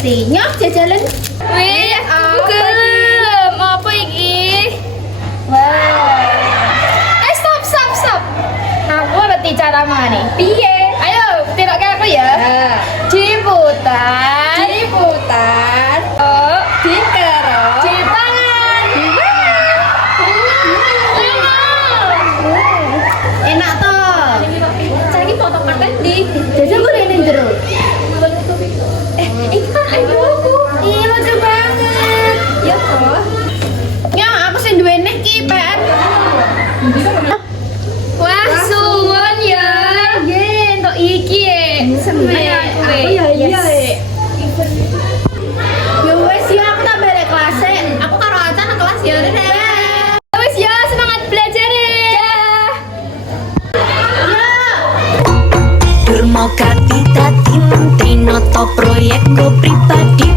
mesti. Nyok jajalan. Wih, aku gelem. Apa iki? Wah. Stop. Aku ngerti cara mana? Piye? Ayo, tidak kayak aku ya. Ciputan. Oh, Dikerok. di tangan. Enak toh. Cari foto makan di. Jajal gue ini jeruk. Ini kan ayuku. Ih lucu banget. Ya toh. Nyok aku sih duwene ki PR. Wah, suwon ya. Ye, untuk iki ya. Seneng aku ya, iya. Ya wes ya aku tak balik kelas e. Aku karo Acan nang kelas ya udah deh. Wes ya, semangat belajar ya. Ya. Durmo kati dadi menteri noto proyek go pribadi